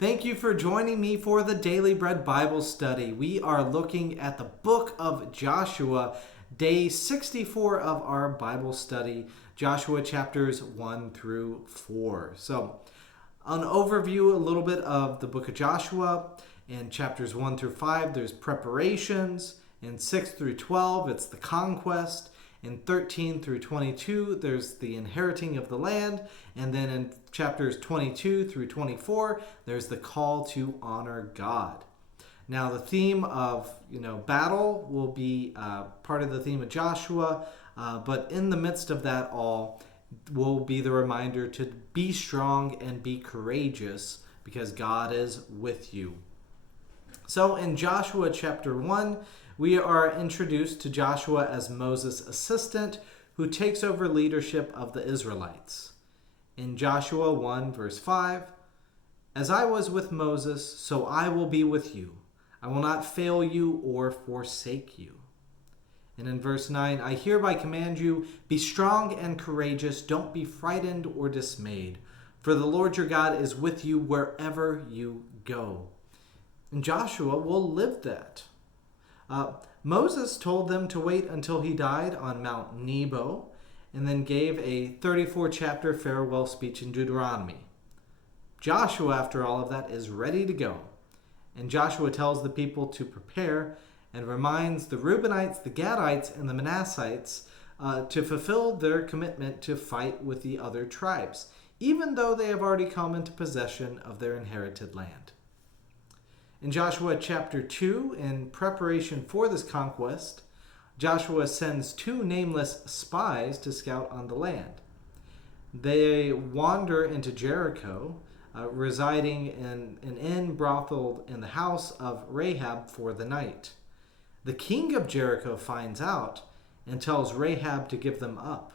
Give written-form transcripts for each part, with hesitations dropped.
Thank you for joining me for the Daily Bread Bible study. We are looking at the book of Joshua, day 64 of our Bible study, Joshua chapters 1 through 4. So, an overview a little bit of the book of Joshua. In chapters 1 through 5, there's preparations. In 6 through 12, it's the conquest. In 13 through 22, there's the inheriting of the land. And then in chapters 22 through 24, there's the call to honor God. Now, the theme of battle will be part of the theme of Joshua, but in the midst of that all will be the reminder to be strong and be courageous because God is with you. So in Joshua chapter 1, we are introduced to Joshua as Moses' assistant who takes over leadership of the Israelites. In Joshua 1 verse 5, "As I was with Moses, so I will be with you. I will not fail you or forsake you." And in verse 9, "I hereby command you, be strong and courageous. Don't be frightened or dismayed, for the Lord your God is with you wherever you go." And Joshua will live that. Moses told them to wait until he died on Mount Nebo, and then gave a 34-chapter farewell speech in Deuteronomy. Joshua, after all of that, is ready to go. And Joshua tells the people to prepare and reminds the Reubenites, the Gadites, and the Manassites to fulfill their commitment to fight with the other tribes, even though they have already come into possession of their inherited land. In Joshua chapter 2, in preparation for this conquest, Joshua sends two nameless spies to scout on the land. They wander into Jericho, residing in an inn brothel in the house of Rahab for the night. The king of Jericho finds out and tells Rahab to give them up.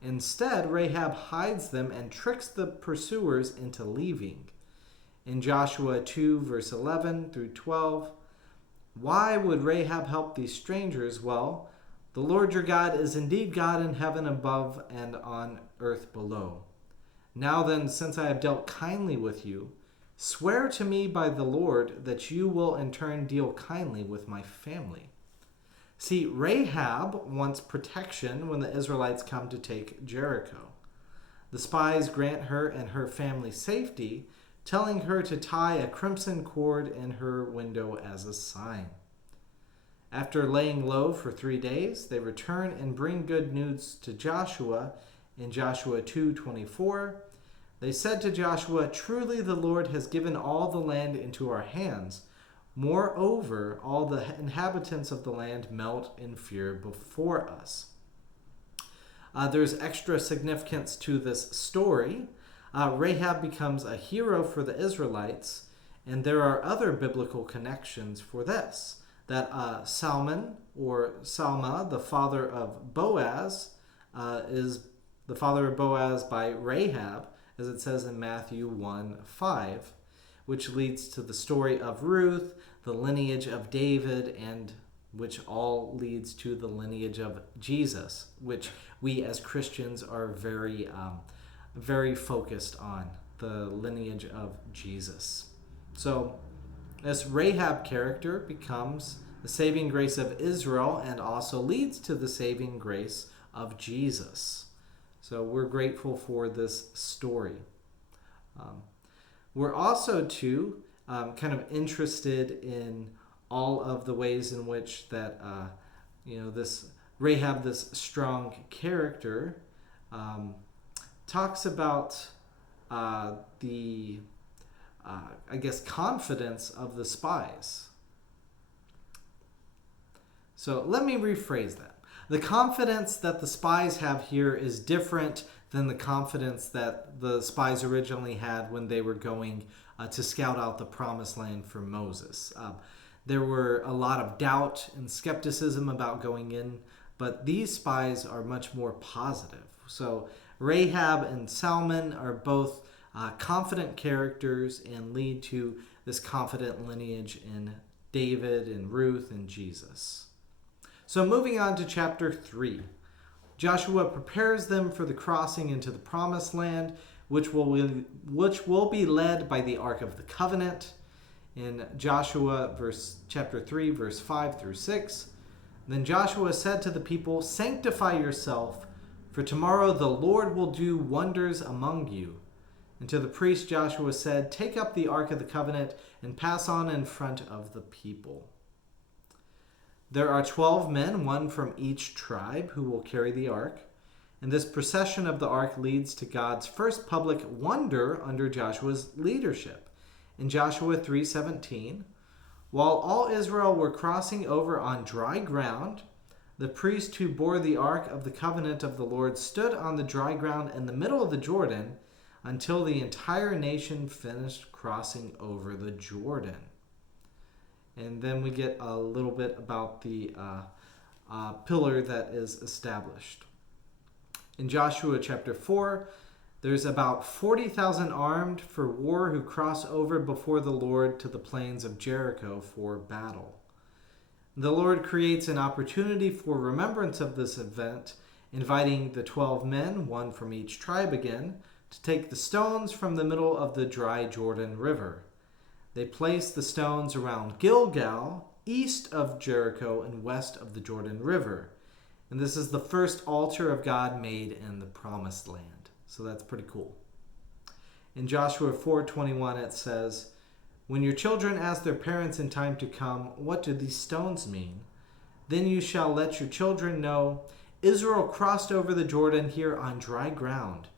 Instead, Rahab hides them and tricks the pursuers into leaving. In Joshua 2, verse 11 through 12, "Why would Rahab help these strangers? Well, the Lord your God is indeed God in heaven above and on earth below. Now then, since I have dealt kindly with you, swear to me by the Lord that you will in turn deal kindly with my family." See, Rahab wants protection when the Israelites come to take Jericho. The spies grant her and her family safety, telling her to tie a crimson cord in her window as a sign. After laying low for 3 days, they return and bring good news to Joshua in Joshua 2:24. They said to Joshua, "Truly the Lord has given all the land into our hands. Moreover, all the inhabitants of the land melt in fear before us." There's extra significance to this story. Rahab becomes a hero for the Israelites, and there are other biblical connections for this. That Salmon, or Salma, the father of Boaz, is the father of Boaz by Rahab, as it says in Matthew 1:5, which leads to the story of Ruth, the lineage of David, and which all leads to the lineage of Jesus, which we as Christians are very focused on, the lineage of Jesus. So this Rahab character becomes the saving grace of Israel and also leads to the saving grace of Jesus. So we're grateful for this story. We're also too kind of interested in all of the ways in which that this Rahab, this strong character, talks about the confidence of the spies. So let me rephrase that. The confidence that the spies have here is different than the confidence that the spies originally had when they were going to scout out the promised land for Moses. There were a lot of doubt and skepticism about going in, but these spies are much more positive. So Rahab and Salmon are both confident characters and lead to this confident lineage in David and Ruth and Jesus. So moving on to chapter 3. Joshua prepares them for the crossing into the promised land, which will be led by the Ark of the Covenant. In Joshua chapter 3, verse 5 through 6. Then Joshua said to the people, "Sanctify yourself, for tomorrow the Lord will do wonders among you." And to the priest Joshua said, "Take up the Ark of the Covenant and pass on in front of the people." There are 12 men, one from each tribe, who will carry the ark. And this procession of the ark leads to God's first public wonder under Joshua's leadership. In Joshua 3:17, while all Israel were crossing over on dry ground, the priest who bore the ark of the covenant of the Lord stood on the dry ground in the middle of the Jordan until the entire nation finished crossing over the Jordan. And then we get a little bit about the pillar that is established. In Joshua chapter 4, there's about 40,000 armed for war who cross over before the Lord to the plains of Jericho for battle. The Lord creates an opportunity for remembrance of this event, inviting the 12 men, one from each tribe again, to take the stones from the middle of the dry Jordan River. They place the stones around Gilgal, east of Jericho and west of the Jordan River. And this is the first altar of God made in the Promised Land. So that's pretty cool. In Joshua 4:21 it says, "When your children ask their parents in time to come, 'What do these stones mean?' then you shall let your children know, 'Israel crossed over the Jordan here on dry ground.'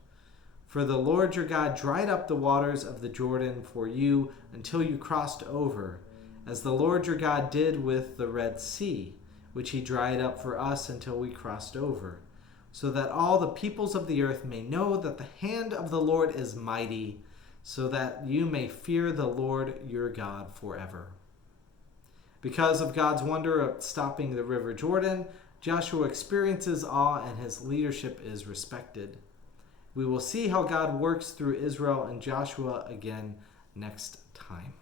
For the Lord your God dried up the waters of the Jordan for you until you crossed over, as the Lord your God did with the Red Sea, which he dried up for us until we crossed over, so that all the peoples of the earth may know that the hand of the Lord is mighty, so that you may fear the Lord your God forever." Because of God's wonder of stopping the river Jordan, Joshua experiences awe and his leadership is respected. We will see how God works through Israel and Joshua again next time.